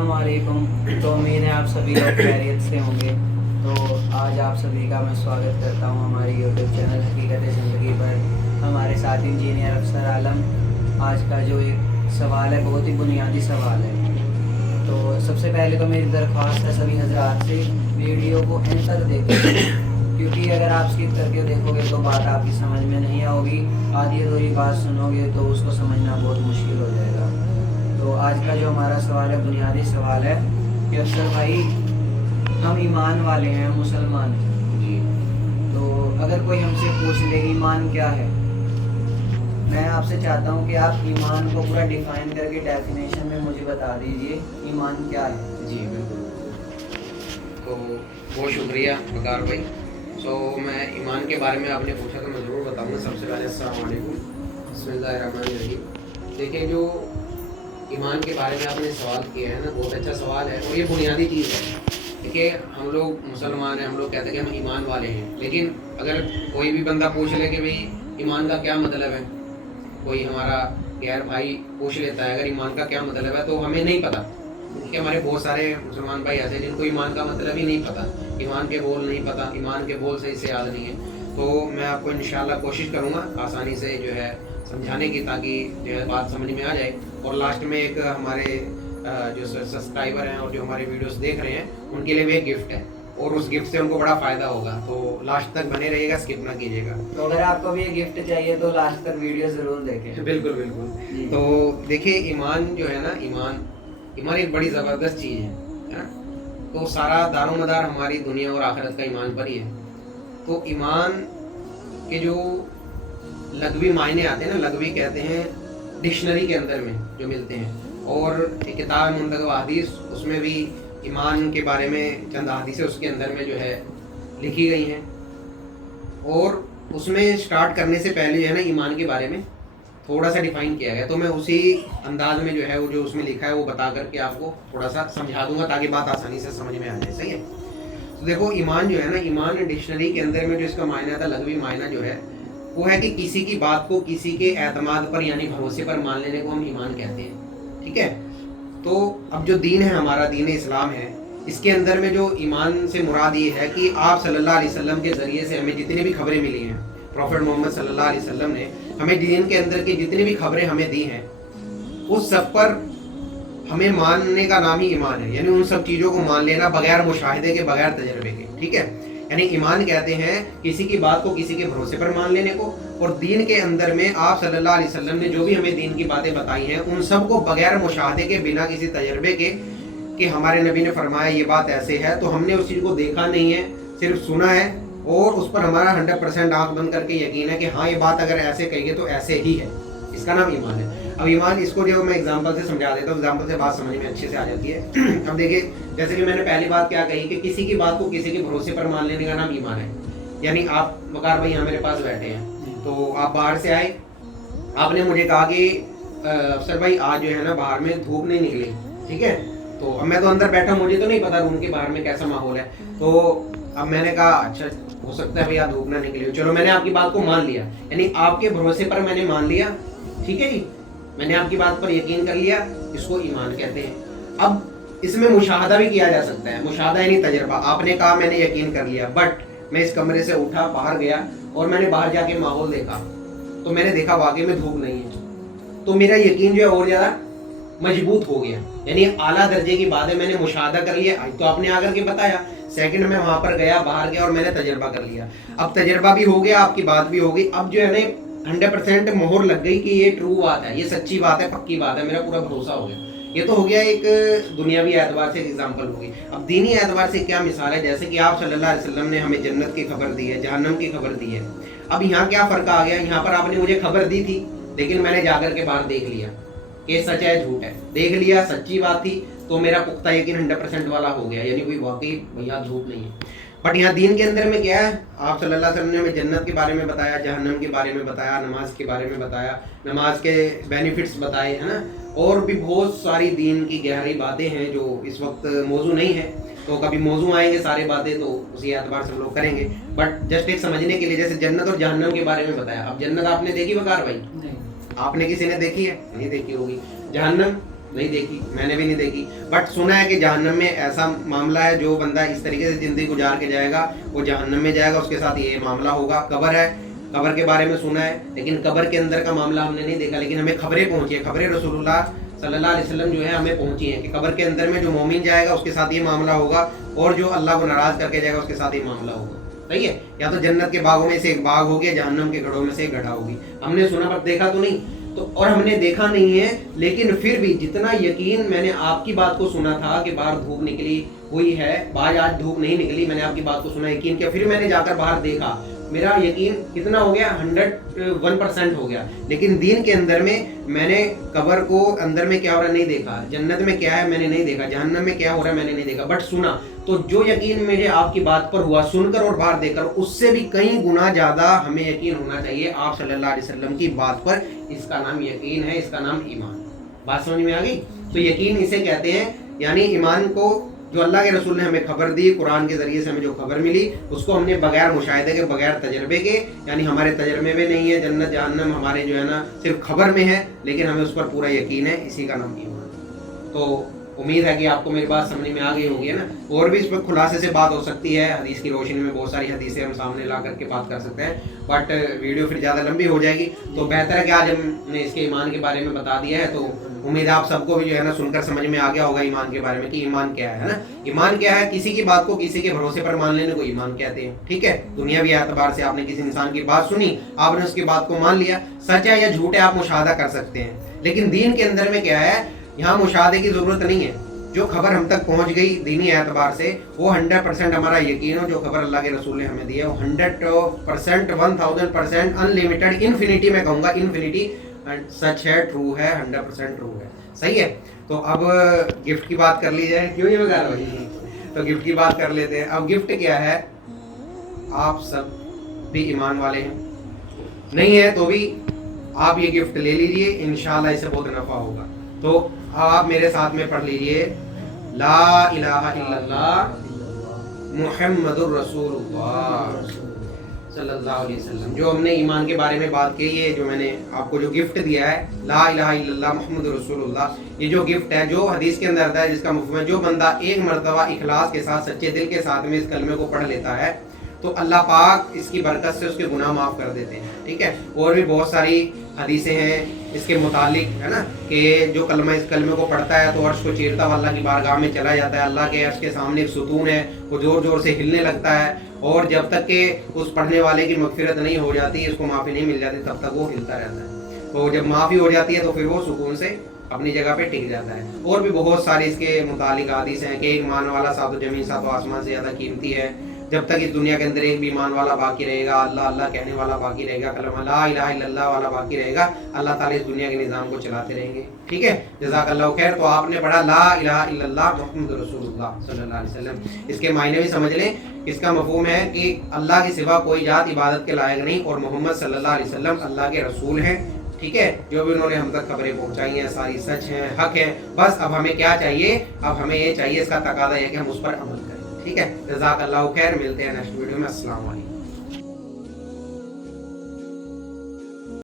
अस्सलामुअलैकुम। तो उम्मीद है आप सभी लोग खैरियत से होंगे। तो आज आप सभी का मैं स्वागत करता हूं हमारे यूट्यूब चैनल हकीकत ज़िंदगी पर। हमारे साथ इंजीनियर अफसर आलम। आज का जो एक सवाल है बहुत ही बुनियादी सवाल है। तो सबसे पहले तो मेरी दरख्वास्त है सभी हजरात से, वीडियो को एंड तक देखें, क्योंकि अगर आप स्किप करके देखोगे तो बात आपकी समझ में नहीं आएगी। आधी अधूरी बात सुनोगे तो उसको समझना बहुत मुश्किल हो जाएगा। तो आज का जो हमारा सवाल है, बुनियादी सवाल है कि अफसर भाई, हम ईमान वाले हैं, मुसलमान हैं जी। तो अगर कोई हमसे पूछ ले ईमान क्या है, मैं आपसे चाहता हूं कि आप ईमान को पूरा डिफाइन करके डेफिनेशन में मुझे बता दीजिए ईमान क्या है। जी बिल्कुल। तो बहुत शुक्रिया वकार भाई। मैं ईमान के बारे में आपने पूछा तो मैं ज़रूर बताऊँगा। सबसे पहले अस्सलाम वालेकुम, बिस्मिल्लाहिर्रहमानिर्रहीम। देखिए, जो ईमान के बारे में आपने सवाल किया है ना, बहुत अच्छा सवाल है और ये बुनियादी चीज़ है। देखिए, हम लोग मुसलमान हैं, हम लोग कहते हैं कि हम ईमान वाले हैं, लेकिन अगर कोई भी बंदा पूछ ले कि भाई ईमान का क्या मतलब है, कोई हमारा गैर भाई पूछ लेता है अगर ईमान का क्या मतलब है, तो हमें नहीं पता। क्योंकि हमारे बहुत सारे मुसलमान भाई ऐसे हैं जिनको ईमान का मतलब ही नहीं पता, ईमान के बोल नहीं पता, ईमान के बोल सही से याद नहीं है। तो मैं आपको इंशाल्लाह कोशिश करूँगा आसानी से जो है समझाने की, ताकि जो है बात समझ में आ जाए। और लास्ट में एक हमारे जो सब्सक्राइबर हैं और जो हमारे वीडियोस देख रहे हैं उनके लिए भी एक गिफ्ट है, और उस गिफ्ट से उनको बड़ा फ़ायदा होगा। तो लास्ट तक बने रहिएगा, स्किप ना कीजिएगा। तो अगर आपको भी ये गिफ्ट चाहिए तो लास्ट तक वीडियो ज़रूर देखें। बिल्कुल बिल्कुल। तो देखिए, ईमान जो है ना, ईमान एक बड़ी ज़बरदस्त चीज़ है ना। तो सारा दारोमदार हमारी दुनिया और आखिरत का ईमान पर ही है। तो ईमान के जो लग़वी मायने आते हैं ना, लग़वी कहते हैं डिक्शनरी के अंदर में जो मिलते हैं, और एक किताब मुंतखब हदीस, उसमें भी ईमान के बारे में चंद हदीसें उसके अंदर में जो है लिखी गई हैं। और उसमें स्टार्ट करने से पहले जो है ना, ईमान के बारे में थोड़ा सा डिफाइन किया गया। तो मैं उसी अंदाज में जो है वो जो उसमें लिखा है वो बता करके आपको थोड़ा सा समझा दूंगा, ताकि बात आसानी से समझ में आ जाए। सही है। तो देखो, ईमान जो है ना, ईमान डिक्शनरी के अंदर में जो इसका मायना था, लग़वी मायना जो है वो है कि किसी की बात को किसी के एतमाद पर यानी भरोसे पर मान लेने को हम ईमान कहते हैं। ठीक है। तो अब जो दीन है हमारा, दीन इस्लाम है, इसके अंदर में जो ईमान से मुराद ये है कि आप सल्लल्लाहु अलैहि वसल्लम के ज़रिए से हमें जितनी भी खबरें मिली हैं, प्रॉफेट मोहम्मद सल्लल्लाहु अलैहि वसल्लम ने हमें दीन के अंदर की जितनी भी खबरें हमें दी हैं, उस सब पर हमें मानने का नाम ही ईमान है। यानी उन सब चीज़ों को मान लेना बगैर मुशाहिदे के, बगैर तजर्बे के। ठीक है। यानी ईमान कहते हैं किसी की बात को किसी के भरोसे पर मान लेने को, और दीन के अंदर में आप सल्लल्लाहु अलैहि वसल्लम ने जो भी हमें दीन की बातें बताई हैं, उन सब को बगैर मुशाहिदे के, बिना किसी तजर्बे के कि हमारे नबी ने फरमाया ये बात ऐसे है, तो हमने उस चीज़ को देखा नहीं है, सिर्फ सुना है, और उस पर हमारा 100% आँख बंद करके यकीन है कि हाँ, ये बात अगर ऐसे कहिए तो ऐसे ही है। इसका नाम ईमान है। अब ईमान, इसको जो मैं एग्जांपल से समझा देता हूँ, एग्जांपल से बात समझ में अच्छे से आ जाती है। अब देखिए, जैसे कि मैंने पहली बात क्या कही कि किसी की बात को किसी के भरोसे पर मान लेने का नाम ईमान है। यानी आप वकार भाई यहाँ मेरे पास बैठे हैं, तो आप बाहर से आए, आपने मुझे कहा कि अफसर भाई आज जो है ना बाहर में धूप नहीं निकली। ठीक है। तो अब मैं तो अंदर बैठा, मुझे तो नहीं पता रूम के बाहर में कैसा माहौल है। तो अब मैंने कहा अच्छा, हो सकता है भैया धूप ना निकली, चलो मैंने आपकी बात को मान लिया, यानी आपके भरोसे पर मैंने मान लिया। ठीक है जी, मैंने आपकी बात पर यकीन कर लिया, इसको ईमान कहते हैं। अब इसमें मुशाहदा भी किया जा सकता है। मुशाहदा यानी तजर्बा। आपने कहा मैंने यकीन कर लिया, बट मैं इस कमरे से उठा, बाहर गया और मैंने बाहर जाके माहौल देखा, तो मैंने देखा वाकई में धूप नहीं है, तो मेरा यकीन जो है और ज़्यादा मजबूत हो गया। यानी आला दर्जे की बात है, मैंने मुशाहदा कर लिया, तो आपने आकर के बताया, सेकंड में वहां पर गया, बाहर गया और मैंने तजर्बा कर लिया। अब तजर्बा भी हो गया, आपकी बात भी हो गई, अब जो है ना 100% मोहर लग गई कि ये ट्रू बात है, ये सच्ची बात है, पक्की बात है, मेरा पूरा भरोसा हो गया। ये तो हो गया एक दुनियावी एतबार से एग्जाम्पल हो गई। अब दीनी एतबार से क्या मिसाल है, जैसे कि आप सल्लल्लाहु अलैहि वसल्लम ने हमें जन्नत की खबर दी है, जहन्नम की खबर दी है। अब यहाँ क्या फ़र्क आ गया, यहाँ पर आपने मुझे खबर दी थी, लेकिन मैंने जाकर के बाहर देख लिया कि सच है झूठ है, देख लिया, सच्ची बात थी, तो मेरा पुख्ता यकीन 100% वाला हो गया, यानी कोई वाकई भैया झूठ नहीं है। बट यहाँ दीन के अंदर में क्या है, आप सल्लल्लाहु अलैहि वसल्लम ने हमें जन्नत के बारे में बताया, जहन्नम के बारे में बताया, नमाज के बारे में बताया, नमाज के बेनिफिट्स बताए, है ना, और भी बहुत सारी दीन की गहरी बातें हैं जो इस वक्त मौजू नहीं है। तो कभी मौजू आएंगे सारी बातें, तो उसी एतबार से हम लोग करेंगे। बट जस्ट एक समझने के लिए, जैसे जन्नत और जहन्नम के बारे में बताया। अब जन्नत आपने देखी वकार भाई? नहीं। आपने किसी ने देखी है? नहीं देखी होगी। जहन्नम नहीं देखी, मैंने भी नहीं देखी, बट सुना है कि जहन्नम में ऐसा मामला है, जो बंदा इस तरीके से ज़िंदगी गुजार के जाएगा वो जहन्नम में जाएगा, उसके साथ ये मामला होगा। कब्र है, कब्र के बारे में सुना है, लेकिन कब्र के अंदर का मामला हमने नहीं देखा, लेकिन हमें खबरें पहुंची है, खबरें रसूलुल्लाह सल्लल्लाहु अलैहि वसल्लम जो है हमें पहुंची है कि कब्र के अंदर में जो मोमिन जाएगा उसके साथ ये मामला होगा, और जो अल्लाह को नाराज़ करके जाएगा उसके साथ ये मामला होगा। सही है, या तो जन्नत के बागों में से एक बाग होगी, जहन्नम के गढ़ों में से एक गड्ढा होगी। हमने सुना पर देखा तो नहीं, तो और हमने देखा नहीं है, लेकिन फिर भी जितना यकीन मैंने आपकी बात को सुना था कि बाहर धूप निकली हुई है, बाहर आज धूप नहीं निकली, मैंने आपकी बात को सुना, यकीन किया, फिर मैंने जाकर बाहर देखा, मेरा यकीन कितना हो गया, 101% हो गया। लेकिन दीन के अंदर में मैंने कब्र को अंदर में क्या हो रहा है नहीं देखा, जन्नत में क्या है मैंने नहीं देखा, जहन्नम में क्या हो रहा है मैंने नहीं देखा, बट सुना। तो जो यकीन मुझे आपकी बात पर हुआ सुनकर और बाहर देखकर, उससे भी कई गुना ज्यादा हमें यकीन होना चाहिए आप सल्लल्लाहु अलैहि वसल्लम की बात पर। इसका नाम यकीन है, इसका नाम ईमान। बात समझ में आ गई? तो यकीन इसे कहते हैं, यानी ईमान को जो अल्लाह के रसूल ने हमें खबर दी, कुरान के जरिए से हमें जो खबर मिली, उसको हमने बगैर मुशाहिदे के, बगैर तजर्बे के, यानी हमारे तजर्बे में नहीं है, जन्नत जहन्नम हमारे जो है ना सिर्फ खबर में है, लेकिन हमें उस पर पूरा यकीन है, इसी का नाम ईमान। तो उम्मीद है कि आपको मेरी बात समझ में आ गई होगी, है ना। और भी इस पर खुलासे से बात हो सकती है, हदीस की रोशनी में बहुत सारी हदीसें हम सामने ला करके बात कर सकते हैं, बट वीडियो फिर ज़्यादा लंबी हो जाएगी। तो बेहतर है कि आज हमने इसके ईमान के बारे में बता दिया है, तो उम्मीद है आप सबको भी जो है ना सुनकर समझ में आ गया होगा ईमान के बारे में कि ईमान क्या है ना। ईमान क्या है? किसी की बात को किसी के भरोसे पर मान लेने को ईमान कहते हैं। ठीक है, दुनियावी एतबार से आपने किसी इंसान की बात सुनी, आपने उसकी बात को मान लिया, सच है या झूठ है आप मुशाहदा कर सकते हैं। लेकिन दीन के अंदर में क्या है, यहाँ मुशाहदे की जरूरत नहीं है। जो खबर हम तक पहुंच गई दीनी एतबार से, वो 100% हमारा यकीन हो, जो खबर अल्लाह के रसूल ने हमें दी है वो 100%, 1000% अनलिमिटेड, इन्फिनिटी में कहूँगा, इन्फिनिटी सच है, ट्रू है, 100% ट्रू है। सही है। तो अब गिफ्ट की बात कर ली जाए, क्यों ये बता रहा भाई? तो गिफ्ट की बात कर लेते हैं। अब गिफ्ट क्या है, आप सब भी ईमान वाले हैं, नहीं है तो भी आप ये गिफ्ट ले लीजिए, इंशाल्लाह इससे बहुत नफा होगा। तो आप मेरे साथ में पढ़ लीजिए, ला इलाहा इल्लल्लाह मुहम्मदुर रसूलुल्लाह सल्लल्लाहु अलैहि वसल्लम। जो हमने ईमान के बारे में बात की, ये जो मैंने आपको जो गिफ्ट दिया है, ला इलाहा इल्लल्लाह मुहम्मदुर रसूलुल्लाह, ये जो गिफ्ट है, जो हदीस के अंदर आता है, जिसका मफ़हूम है जो बंदा एक मरतबा इखलास के साथ, सच्चे दिल के साथ में इस कलमे को पढ़ लेता है, तो अल्लाह पाक इसकी बरकत से उसके गुनाह माफ़ कर देते हैं। ठीक है, और भी बहुत सारी हदीसें हैं इसके मुतालिक, है ना, कि जो कलमा इस कलमे को पढ़ता है तो अर्श को चीरता हुआ अल्लाह की बारगाह में चला जाता है, अल्लाह के अर्श के सामने एक सुतून है, वो ज़ोर ज़ोर से हिलने लगता है, और जब तक कि उस पढ़ने वाले की मगफिरत नहीं हो जाती, उसको माफ़ी नहीं मिल जाती, तब तक वो हिलता रहता है। तो जब माफ़ी हो जाती है तो फिर वो सुकून से अपनी जगह पे टिक जाता है। और भी बहुत सारी इसके मुतालिक हदीस हैं कि एक ईमान वाला सातो ज़मीन सातो आसमान से ज़्यादा कीमती है। जब तक इस दुनिया के अंदर एक भी ईमान वाला बाकी रहेगा, अल्लाह अल्लाह कहने वाला बाकी रहेगा, कलमा ला इलाहा इल्लल्लाह वाला बाकी रहेगा, अल्लाह ताला इस दुनिया के निज़ाम को चलाते रहेंगे। ठीक है, जज़ाकल्लाहु खैर। तो आपने पढ़ा ला इलाहा इल्लल्लाह मुहम्मदुर रसूलुल्लाह सल्लल्लाहु अलैहि वसल्लम, इसके मायने भी समझ लें। इसका मफ़हूम है कि अल्लाह के सिवा कोई जात इबादत के लायक नहीं, और मोहम्मद सल्लल्लाहु अलैहि वसल्लम अल्लाह के रसूल हैं। ठीक है, जो भी उन्होंने हम तक खबरें पहुंचाई हैं सारी सच हैं, हक है। बस अब हमें क्या चाहिए, अब हमें ये चाहिए, इसका तकादा है कि हम उस पर अमल करें। ठीक है, जज़ाकल्लाहु खैर। मिलते हैं नेक्स्ट वीडियो में। अस्सलाम वालेकुम।